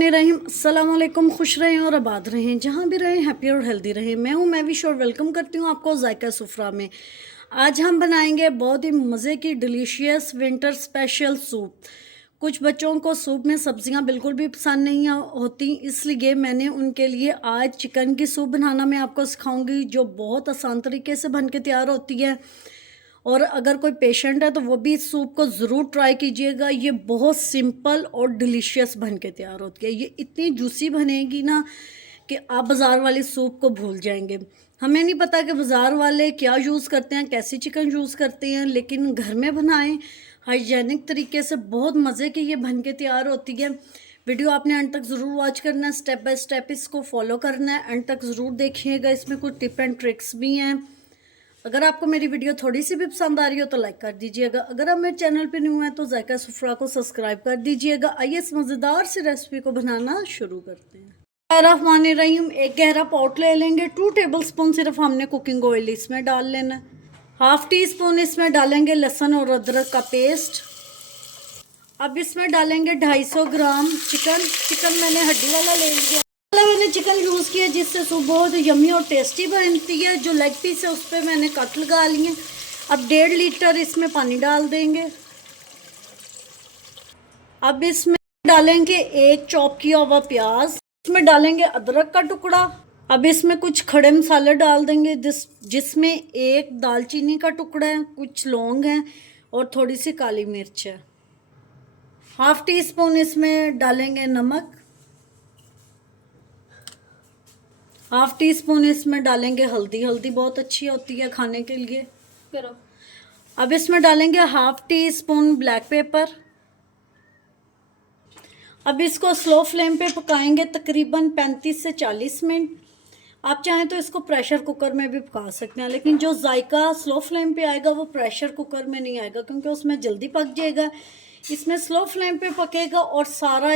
बिस्मिल्लाहिर्रहमानिर्रहीम। अस्सलाम वालेकुम। खुश रहें और आबाद रहें, जहाँ भी रहें हैप्पी और हेल्दी रहें। मैं हूँ मैविश और वेलकम करती हूँ आपको जायका सुफ्रा में। आज हम बनाएंगे बहुत ही मज़े की डिलीशियस विंटर स्पेशल सूप। कुछ बच्चों को सूप में सब्जियाँ बिल्कुल भी पसंद नहीं होती, इसलिए मैंने उनके लिए आज चिकन की सूप बनाना मैं आपको सिखाऊंगी, जो बहुत आसान तरीके से बन के तैयार होती है। और अगर कोई पेशेंट है तो वो भी इस सूप को ज़रूर ट्राई कीजिएगा। ये बहुत सिंपल और डिलीशियस बन के तैयार होती है। ये इतनी जूसी बनेगी ना कि आप बाज़ार वाली सूप को भूल जाएंगे। हमें नहीं पता कि बाज़ार वाले क्या यूज़ करते हैं, कैसी चिकन यूज़ करते हैं, लेकिन घर में बनाएं हाइजेनिक तरीके से, बहुत मज़े की ये बन के तैयार होती है। वीडियो आपने एंड तक ज़रूर वॉच करना है, स्टेप बाय स्टेप इसको फॉलो करना है, एंड तक ज़रूर देखिएगा। इसमें कुछ टिप एंड ट्रिक्स भी हैं। अगर आपको मेरी वीडियो थोड़ी सी भी पसंद आ रही हो तो लाइक कर दीजिएगा। अगर आप मेरे चैनल पे न्यू हैं तो जायका सुफ्रा को सब्सक्राइब कर दीजिएगा। आइए इस मज़ेदार सी रेसिपी को बनाना शुरू करते हैं। रहमानिर्रहीम। एक गहरा पॉट ले लेंगे। 2 टेबलस्पून सिर्फ हमने कुकिंग ऑयल इसमें डाल लेना है। हाफ टी स्पून इसमें डालेंगे लहसुन और अदरक का पेस्ट। अब इसमें डालेंगे 250 ग्राम चिकन मैंने हड्डी वाला ले लिया। मैंने चिकन यूज़ किया जिससे सूप बहुत यम्मी और टेस्टी बनती है। जो लेग पीस है उस पर मैंने कट लगा लिए। अब 1.5 लीटर इसमें पानी डाल देंगे। अब इसमें डालेंगे 1 चॉप किया हुआ प्याज। इसमें डालेंगे अदरक का टुकड़ा। अब इसमें कुछ खड़े मसाले डाल देंगे जिसमें 1 दालचीनी का टुकड़ा है, कुछ लौंग हैं और थोड़ी सी काली मिर्च है। हाफ टी स्पून इसमें डालेंगे नमक। हाफ टी स्पून इसमें डालेंगे हल्दी। हल्दी बहुत अच्छी होती है खाने के लिए। करो। अब इसमें डालेंगे half tea spoon black pepper. अब इसको स्लो फ्लेम पे पकाएंगे तकरीबन 35 से 40 मिनट। आप चाहें तो इसको प्रेशर कुकर में भी पका सकते हैं, लेकिन जो जायका स्लो फ्लेम पे आएगा वो प्रेशर कुकर में नहीं आएगा, क्योंकि उसमें जल्दी पक जाएगा। इसमें स्लो फ्लेम पे पकेगा और सारा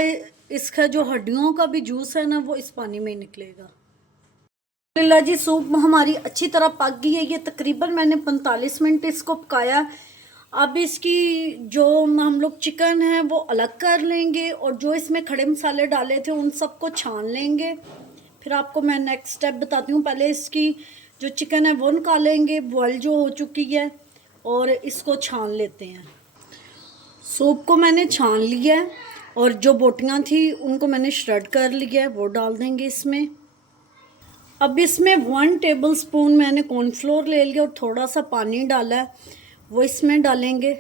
इसका जो हड्डियों का भी जूस है ना वो इस पानी में निकलेगा। अल्हम्दुलिल्लाह जी, सूप हमारी अच्छी तरह पक गई है। ये तकरीबन मैंने 45 मिनट इसको पकाया। अब इसकी जो हम लोग चिकन है वो अलग कर लेंगे और जो इसमें खड़े मसाले डाले थे उन सबको छान लेंगे। फिर आपको मैं नेक्स्ट स्टेप बताती हूँ। पहले इसकी जो चिकन है वो निकालेंगे, बॉयल जो हो चुकी है, और इसको छान लेते हैं। सूप को मैंने छान लिया है और जो बोटियाँ थी उनको मैंने श्रेड कर लिया है, वो डाल देंगे इसमें। अब इसमें 1 टेबलस्पून मैंने कॉर्नफ्लोर ले लिया और थोड़ा सा पानी डाला है, वो इसमें डालेंगे।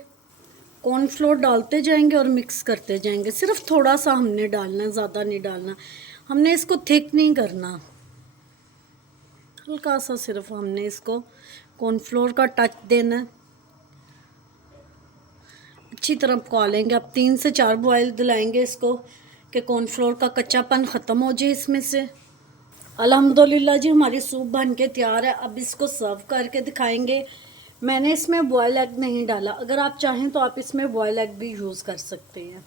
कॉर्नफ्लोर डालते जाएंगे और मिक्स करते जाएंगे। सिर्फ थोड़ा सा हमने डालना है, ज़्यादा नहीं डालना। हमने इसको थिक नहीं करना, हल्का सा सिर्फ हमने इसको कॉर्नफ्लोर का टच देना है। अच्छी तरह पका लेंगे। अब 3 से 4 बॉयल दिलाएंगे इसको कि कॉर्नफ्लोर का कच्चापन ख़त्म हो जाए इसमें से। अल्हम्दुलिल्लाह जी, हमारी सूप बन के तैयार है। अब इसको सर्व करके दिखाएंगे। मैंने इसमें बॉयल एग नहीं डाला, अगर आप चाहें तो आप इसमें बॉयल एग भी यूज़ कर सकते हैं।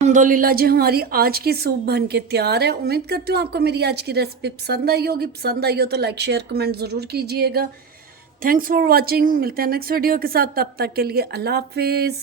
अल्हम्दुलिल्लाह जी, हमारी आज की सूप बन के तैयार है। उम्मीद करती हूँ आपको मेरी आज की रेसिपी पसंद आई होगी। पसंद आई हो तो लाइक शेयर कमेंट ज़रूर कीजिएगा। Thanks for watching. मिलते हैं नेक्स्ट वीडियो के साथ, तब तक के लिए अल्लाह हाफिज़।